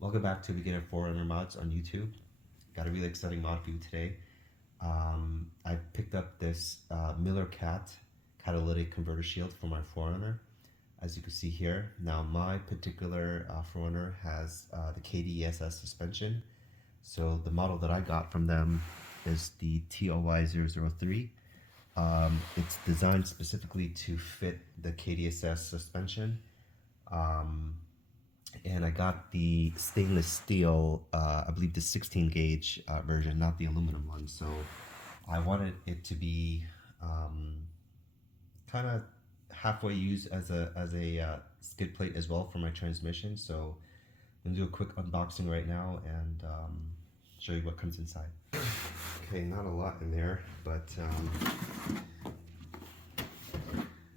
Welcome back to Beginner 4runner mods on YouTube. Got a really exciting mod for you today. I picked up this Millercat Catalytic Converter shield for my 4runner. As you can see here, now my particular 4runner has the KDSS suspension. So the model that I got from them is the TOY003. It's designed specifically to fit the KDSS suspension. And I got the stainless steel, I believe the 16 gauge version, not the aluminum one. So I wanted it to be kind of halfway used as a skid plate as well for my transmission. So I'm gonna do a quick unboxing right now and show you what comes inside. Okay, not a lot in there, but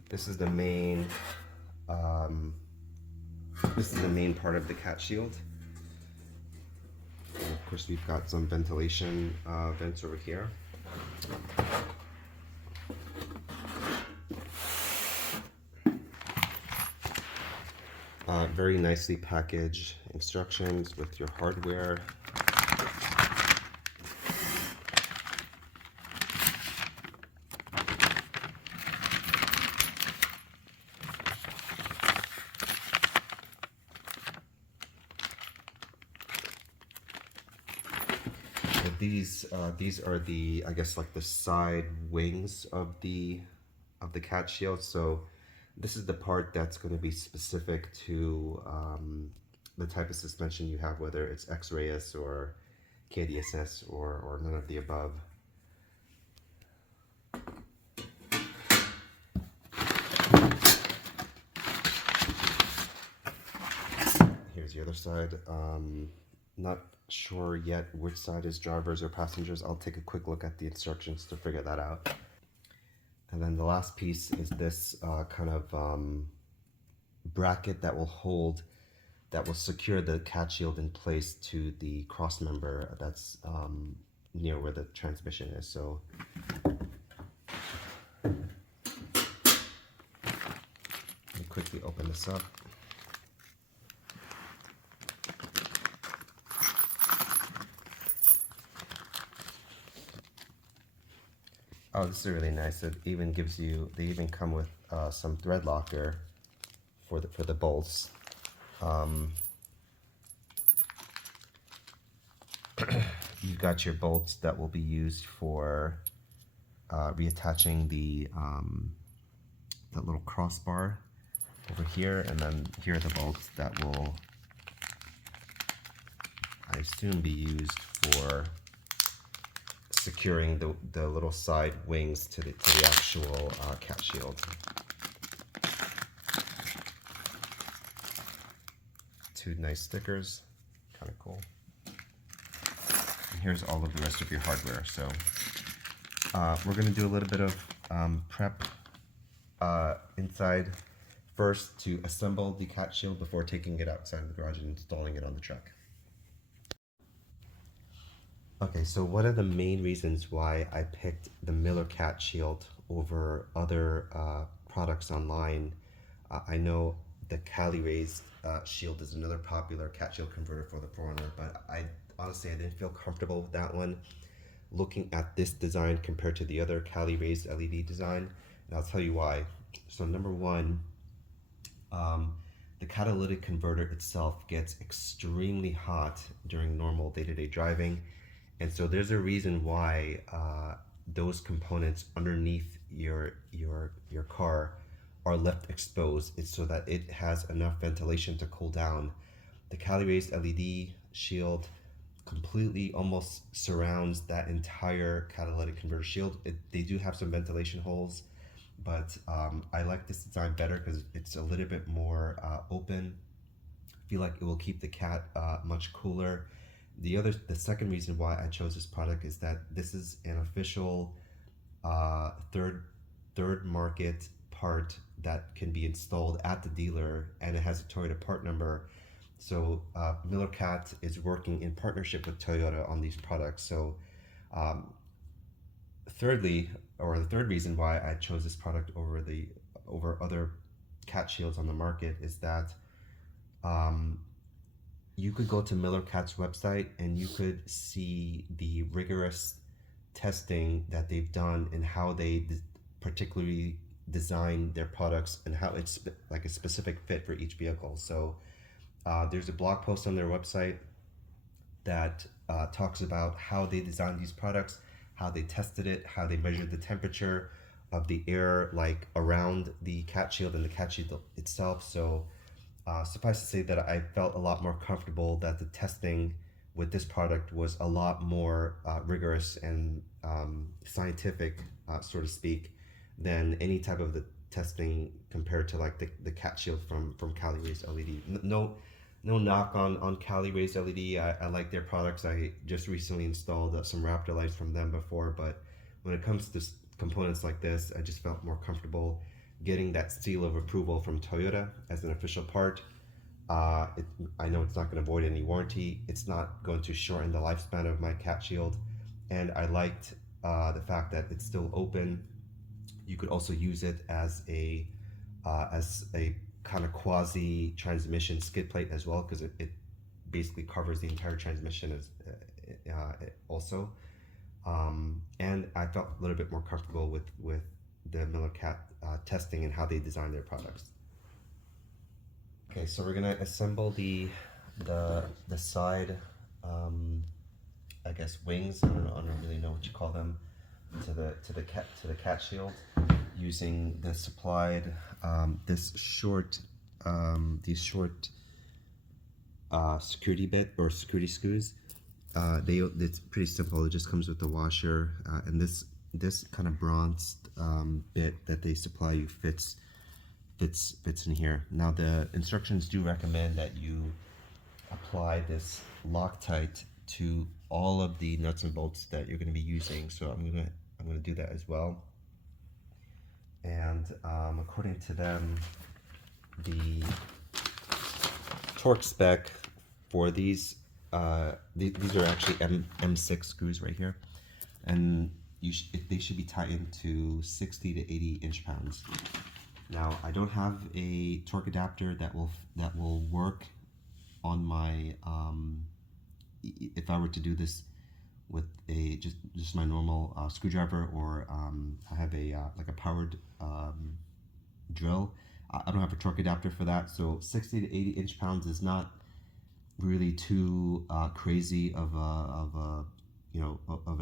this is the main part of the cat shield. And of course, we've got some ventilation vents over here. Very nicely packaged instructions with your hardware. These are the, I guess, like the side wings of the cat shield. So this is the part that's going to be specific to the type of suspension you have, whether it's X-Rayus or KDSS or none of the above. Here's the other side. Not sure yet which side is drivers or passengers. I'll take a quick look at the instructions to figure that out. And then the last piece is this kind of bracket that will secure the cat shield in place to the cross member that's near where the transmission is. So let me quickly open this up. Oh, this is really nice. It even gives you, they even come with some thread locker for the bolts. You've got your bolts that will be used for reattaching that little crossbar over here, and then here are the bolts that will, I assume, be used for securing the little side wings to the actual cat shield. Two nice stickers, kind of cool. And here's all of the rest of your hardware. So we're going to do a little bit of prep inside first to assemble the cat shield before taking it outside of the garage and installing it on the truck. Okay, so one of the main reasons why I picked the Millercat shield over other products online, I know the Cali raised shield is another popular cat shield converter for the 4runner, but honestly I didn't feel comfortable with that one. Looking at this design compared to the other Cali raised LED design, and I'll tell you why. So number one, the catalytic converter itself gets extremely hot during normal day-to-day driving. And so there's a reason why those components underneath your car are left exposed. It's so that it has enough ventilation to cool down. The Cali raised LED shield completely almost surrounds that entire catalytic converter shield. They do have some ventilation holes, but I like this design better because it's a little bit more open. I feel like it will keep the cat much cooler. The second reason why I chose this product is that this is an official third market part that can be installed at the dealer, and it has a Toyota part number. So Millercat is working in partnership with Toyota on these products. So the third reason why I chose this product over other cat shields on the market is that you could go to Millercat's website and you could see the rigorous testing that they've done and how they particularly design their products and how it's like a specific fit for each vehicle. So there's a blog post on their website that talks about how they designed these products, how they tested it, how they measured the temperature of the air like around the cat shield and the cat shield itself. So suffice to say that I felt a lot more comfortable that the testing with this product was a lot more rigorous and scientific, so to speak, than any type of the testing compared to like the cat shield from Cali Raised LED. No knock on Cali Raised LED. I like their products. I just recently installed some Raptor lights from them before, but when it comes to components like this, I just felt more comfortable getting that seal of approval from Toyota as an official part. I know it's not going to void any warranty. It's not going to shorten the lifespan of my cat shield, and I liked the fact that it's still open. You could also use it as a kind of quasi transmission skid plate as well, because it basically covers the entire transmission as also. And I felt a little bit more comfortable with the Millercat testing and how they design their products. Okay, so we're gonna assemble the side, I guess wings. I don't really know what you call them, to the cat shield, using the supplied these short security bit or security screws. It's pretty simple. It just comes with the washer, and this kind of bronzed bit that they supply you fits in here. Now the instructions do recommend that you apply this Loctite to all of the nuts and bolts that you're going to be using. So I'm gonna do that as well. And according to them, the torque spec for these are actually M6 screws right here, and they should be tightened to 60 to 80 inch-pounds. Now I don't have a torque adapter that will work on my if I were to do this with a just my normal screwdriver, or I have a like a powered drill. I don't have a torque adapter for that, so 60 to 80 inch-pounds is not really too crazy of a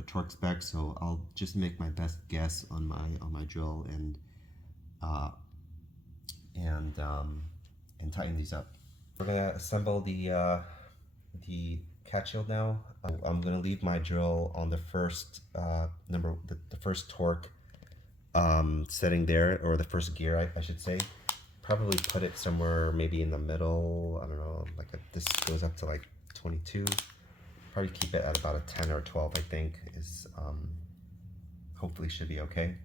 torque spec. So I'll just make my best guess on my drill and tighten these up. We're gonna assemble the cat shield now. I'm gonna leave my drill on the first the first torque setting there, or the first gear, I should say. Probably put it somewhere maybe in the middle. I don't know, like this goes up to like 22. Probably keep it at about a 10 or 12, I think, is hopefully should be okay.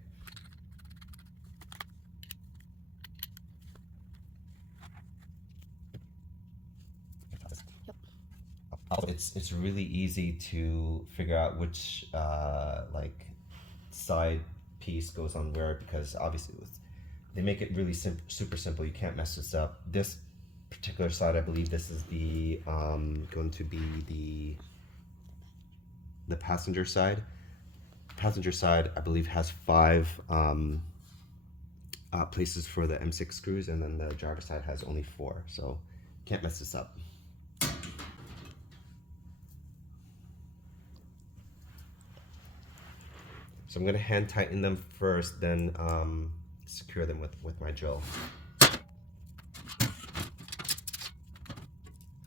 It's really easy to figure out which like side piece goes on where, because obviously they make it really super simple. You can't mess this up. This particular side, I believe this is the going to be the passenger side. Passenger side, I believe, has 5 places for the M6 screws, and then the driver side has only 4. So can't mess this up. So I'm gonna hand tighten them first, then secure them with my drill.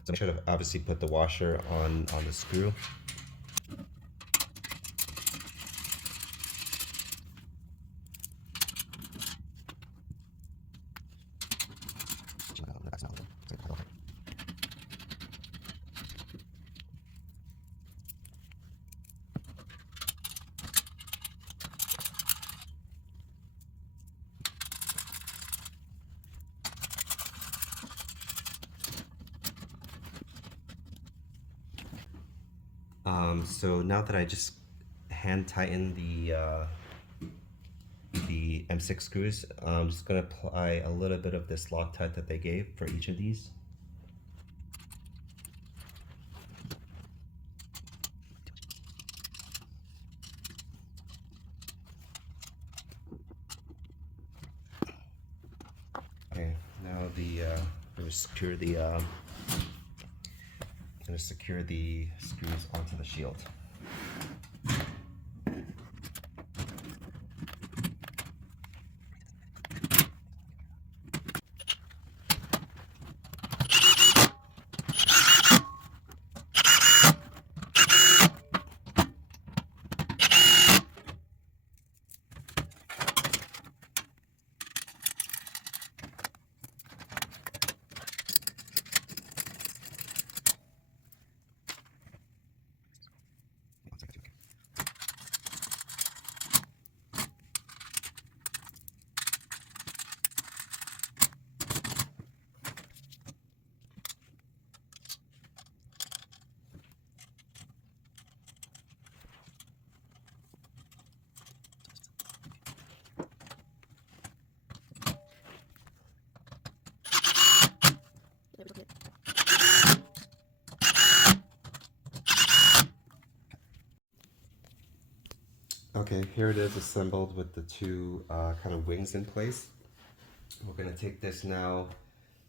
So make sure to obviously put the washer on the screw. So now that I just hand tighten the M6 screws, I'm just going to apply a little bit of this Loctite that they gave for each of these. Now I'm gonna secure the screws onto the shield. Okay, here it is assembled with the two kind of wings in place. We're going to take this now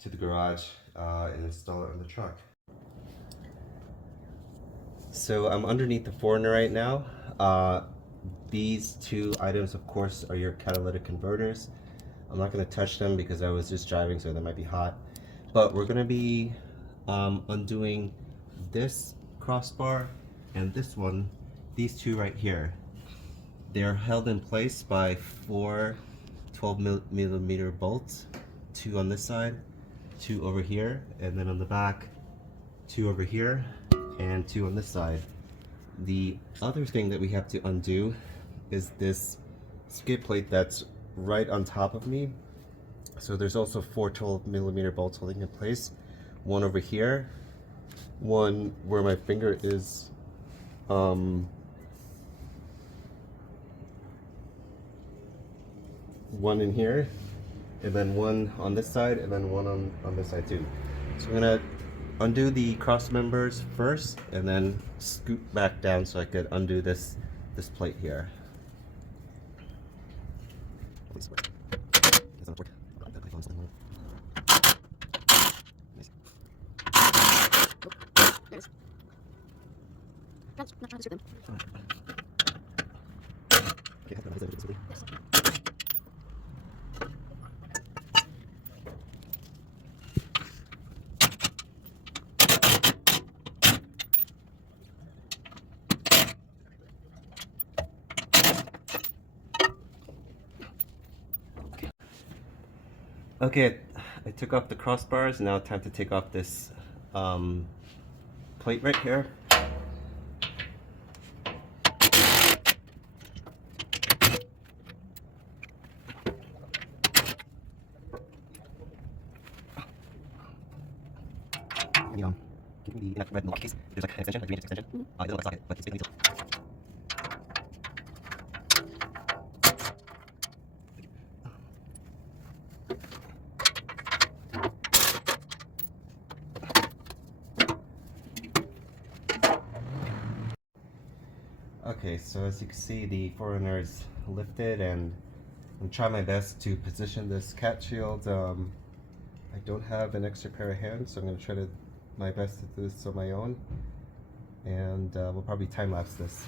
to the garage and install it on the truck. So I'm underneath the 4runner right now. These two items, of course, are your catalytic converters. I'm not going to touch them because I was just driving, so they might be hot. But we're going to be undoing this crossbar and this one, these two right here. They're held in place by four 12mm bolts, two on this side, two over here, and then on the back, two over here, and two on this side. The other thing that we have to undo is this skid plate that's right on top of me. So there's also four 12mm bolts holding in place. One over here, one where my finger is one in here, and then one on this side, and then one on this side too. So I'm gonna undo the cross members first, and then scoot back down so I could undo this plate here. Okay, I took off the crossbars. Now time to take off this plate right here. Give me the red milk case. There's like an extension, like 3-inch extension. It doesn't look like a socket, but it's basically okay, so as you can see, the 4runner is lifted, and I'm trying my best to position this cat shield. I don't have an extra pair of hands, so I'm going to try my best to do this on my own, and we'll probably time lapse this.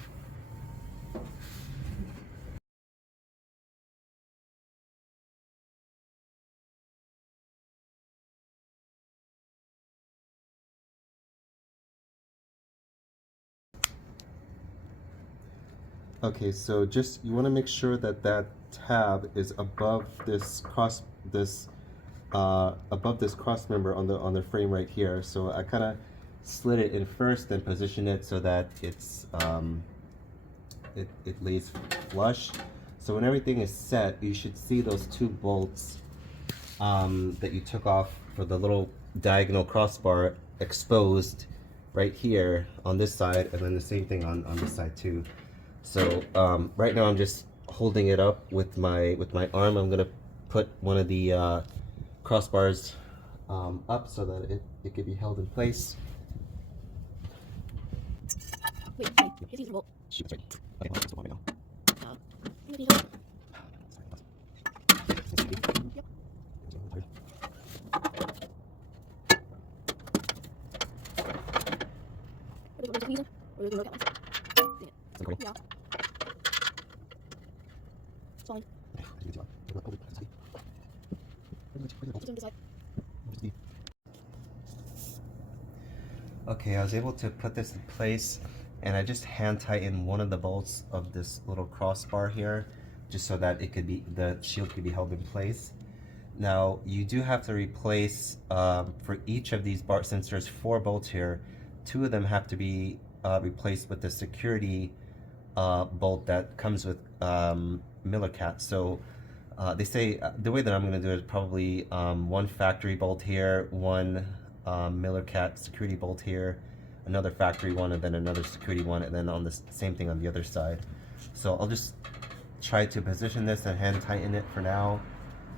Okay, so just you want to make sure that that tab is above this cross member on the frame right here. So I kind of slid it in first, then position it so that it's it lays flush. So when everything is set, you should see those two bolts that you took off for the little diagonal crossbar exposed right here on this side, and then the same thing on this side too. So right now I'm just holding it up with my arm. I'm gonna put one of the crossbars up so that it can be held in place. Wait, here's the bolt. Shoot, that's right. Okay, well, that's what I know. Yep. we're just using, or we're going to look at one. Yeah. It's fine. Just on the side. Okay, I was able to put this in place, and I just hand tightened one of the bolts of this little crossbar here, just so that the shield could be held in place. Now you do have to replace for each of these bars, since there's 4 bolts here, 2 of them have to be replaced with the security bolt that comes with Millercat. So they say the way that I'm going to do it is probably one factory bolt here, one Millercat security bolt here, another factory one, and then another security one, and then on the same thing on the other side. So I'll just try to position this and hand tighten it for now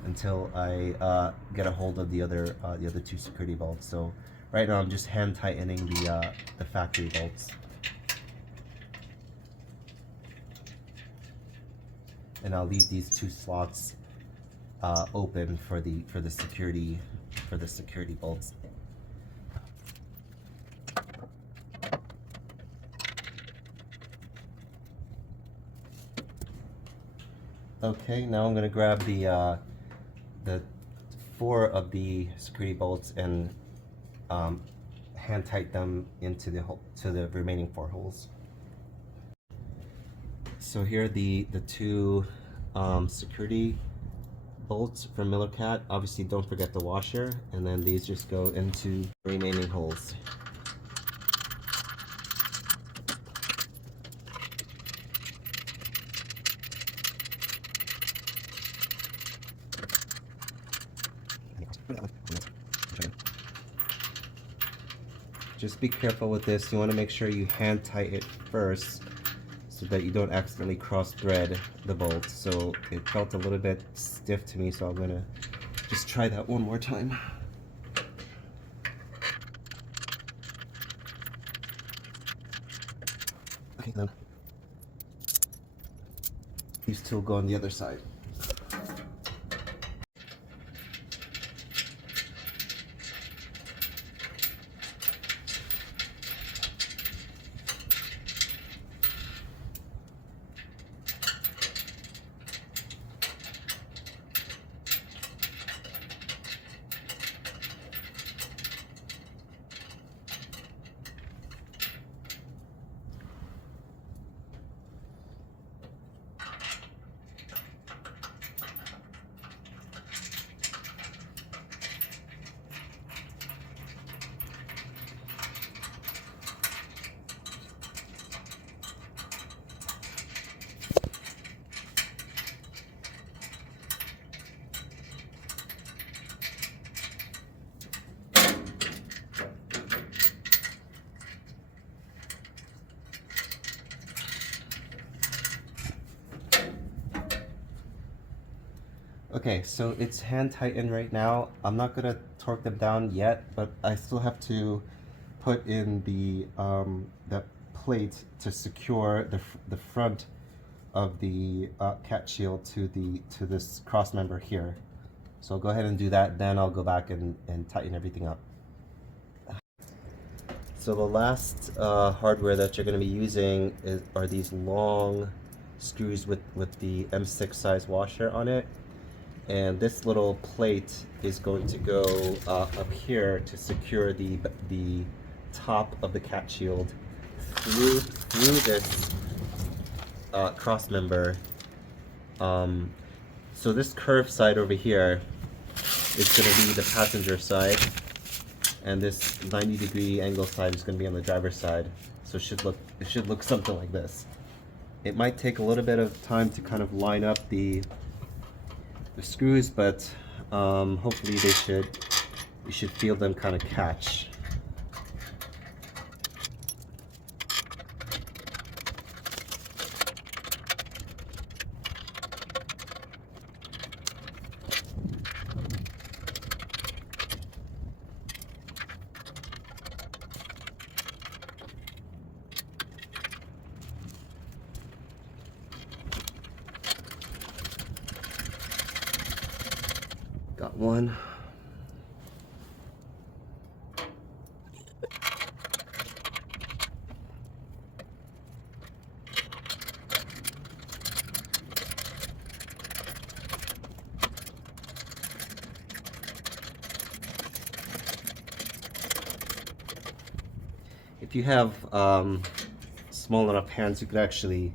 until I get a hold of the other 2 security bolts. So right now I'm just hand tightening the factory bolts. And I'll leave these 2 slots open for the security bolts. Okay, now I'm gonna grab the 4 of the security bolts and hand tighten them into the remaining 4 holes. So here are the 2 security bolts from Millercat. Obviously don't forget the washer, and then these just go into the remaining holes. Just be careful with this. You want to make sure you hand tighten it first so that you don't accidentally cross thread the bolt. So it felt a little bit stiff to me, so I'm gonna just try that one more time. Okay, then these 2 will go on the other side. Okay, so it's hand tightened right now. I'm not gonna torque them down yet, but I still have to put in the plate to secure the front of the cat shield to this cross member here. So I'll go ahead and do that, then I'll go back and tighten everything up. So the last hardware that you're going to be using are these long screws with the M6 size washer on it. And this little plate is going to go up here to secure the top of the cat shield through this cross member. So this curved side over here is going to be the passenger side, and this 90-degree angle side is going to be on the driver's side. So it should look something like this. It might take a little bit of time to kind of line up the screws, but hopefully you should feel them kind of catch. Got one. if you have small enough hands, you could actually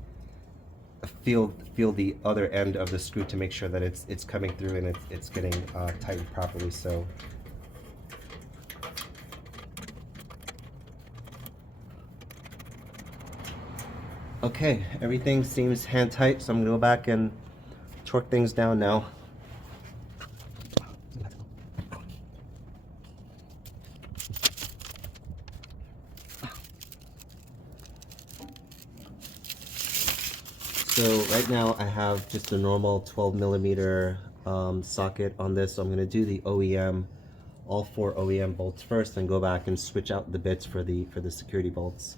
feel the other end of the screw to make sure that it's coming through and it's getting tightened properly. So okay, everything seems hand tight, so I'm gonna go back and torque things down now. So right now I have just a normal 12 millimeter socket on this, so I'm gonna do the OEM, all 4 OEM bolts first, and go back and switch out the bits for the security bolts.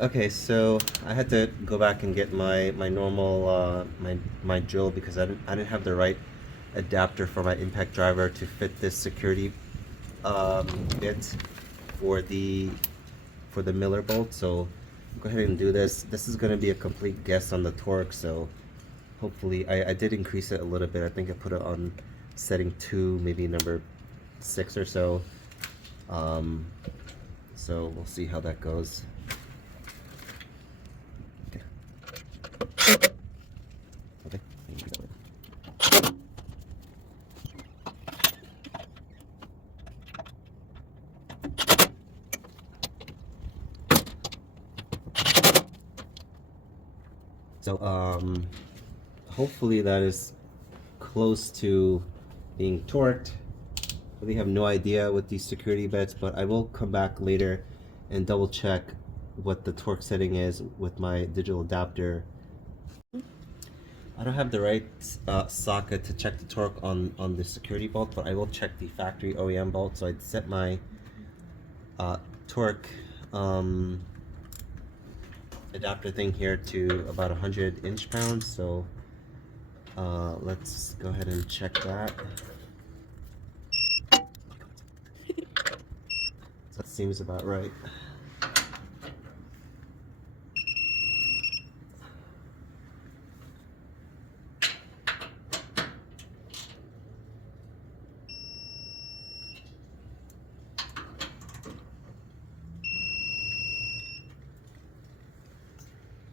Okay, so I had to go back and get my normal my drill because I didn't have the right adapter for my impact driver to fit this security bit for the Miller bolt. So go ahead and do this. This is going to be a complete guess on the torque, so hopefully I did increase it a little bit. I think I put it on setting 2, maybe number 6 or so. So we'll see how that goes. Okay. So hopefully that is close to being torqued. Really have no idea with these security bits, but I will come back later and double check what the torque setting is with my digital adapter. I don't have the right socket to check the torque on the security bolt, but I will check the factory OEM bolt. So I'd set my torque adapter thing here to about 100 inch-pounds. So let's go ahead and check that. That seems about right.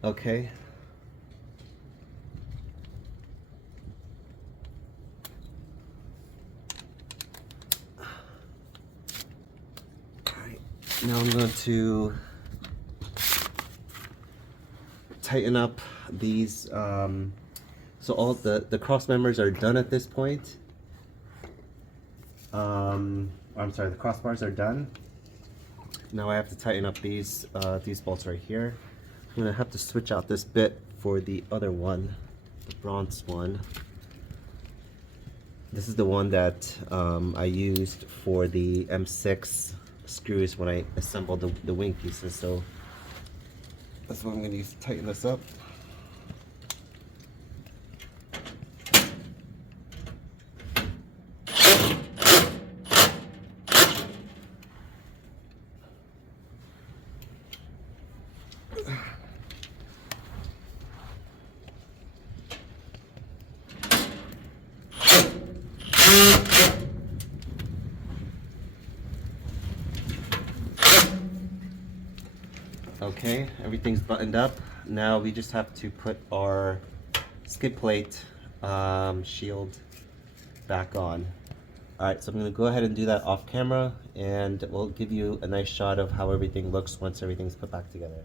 Okay. Alright, now I'm going to tighten up these. So all the cross members are done at this point. I'm sorry, the crossbars are done. Now I have to tighten up these bolts right here. I'm gonna have to switch out this bit for the other one, the bronze one. This is the one that I used for the M6 screws when I assembled the wing pieces. So that's what I'm gonna use to tighten this up. Okay, everything's buttoned up. Now we just have to put our skid plate shield back on. Alright, so I'm going to go ahead and do that off camera, and we'll give you a nice shot of how everything looks once everything's put back together.